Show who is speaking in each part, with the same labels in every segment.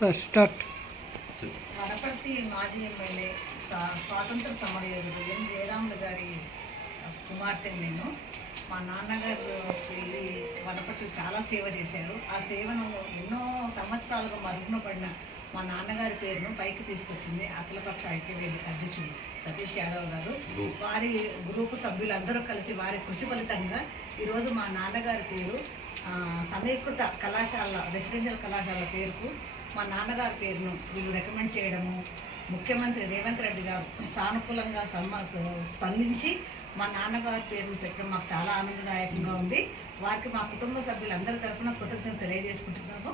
Speaker 1: Sir start
Speaker 2: Wanaparthy మాజీ MLA స్వా- స్వాతంత్ర సమరయోధుడు ఎన్. జయరాములు గారి కుమార్తెని నేను. మా నాన్నగారు వెళ్ళి వనపర్తి చాలా సేవ చేశారు. ఆ సేవను ఎన్నో సంవత్సరాలుగా మరుగున పడిన మా నాన్నగారి పేరును పైకి తీసుకొచ్చింది అఖిలపక్ష ఐక్యవేదిక అధ్యక్షుడు సతీష్ యాదవ్ గారు. వారి గ్రూపు సభ్యులందరూ కలిసి వారి కృషి ఫలితంగా ఈరోజు మా నాన్నగారి పేరు సమీకృత కళాశాల రెసిడెన్షియల్ కళాశాల పేరుకు మా నాన్నగారి పేరును వీళ్ళు రికమెండ్ చేయడము ముఖ్యమంత్రి రేవంత్ రెడ్డి గారు సానుకూలంగా సమ్మ స్పందించి మా నాన్నగారి పేరును పెట్టడం మాకు చాలా ఆనందదాయకంగా ఉంది. వారికి మా కుటుంబ సభ్యులందరి తరఫున కృతజ్ఞత తెలియజేసుకుంటున్నాము.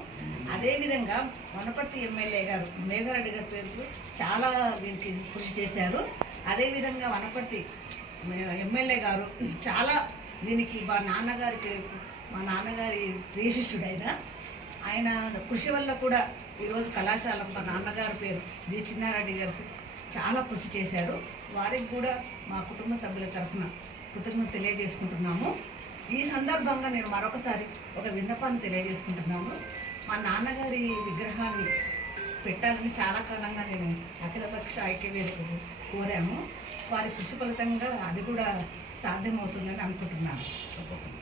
Speaker 2: అదేవిధంగా వనపర్తి ఎమ్మెల్యే గారు మేఘారెడ్డి గారి పేరు చాలా దీనికి కృషి చేశారు. అదేవిధంగా వనపర్తి ఎమ్మెల్యే గారు చాలా దీనికి మా నాన్నగారి పేరు మా నాన్నగారి ప్రియశిష్యుడైన ఆయన కృషి వల్ల కూడా ఈరోజు కళాశాల మా నాన్నగారి పేరు జి. చిన్నారెడ్డి గారు చాలా కృషి చేశారు. వారికి కూడా మా కుటుంబ సభ్యుల తరఫున కృతజ్ఞత తెలియజేసుకుంటున్నాము. ఈ సందర్భంగా నేను మరొకసారి ఒక విన్నపాన్ని తెలియజేసుకుంటున్నాము. మా నాన్నగారి విగ్రహాన్ని పెట్టాలని చాలా కాలంగా నేను అఖిలపక్ష ఐక్యవేదికకు కోరాము. వారి కృషి ఫలితంగా అది కూడా సాధ్యమవుతుందని అనుకుంటున్నాను.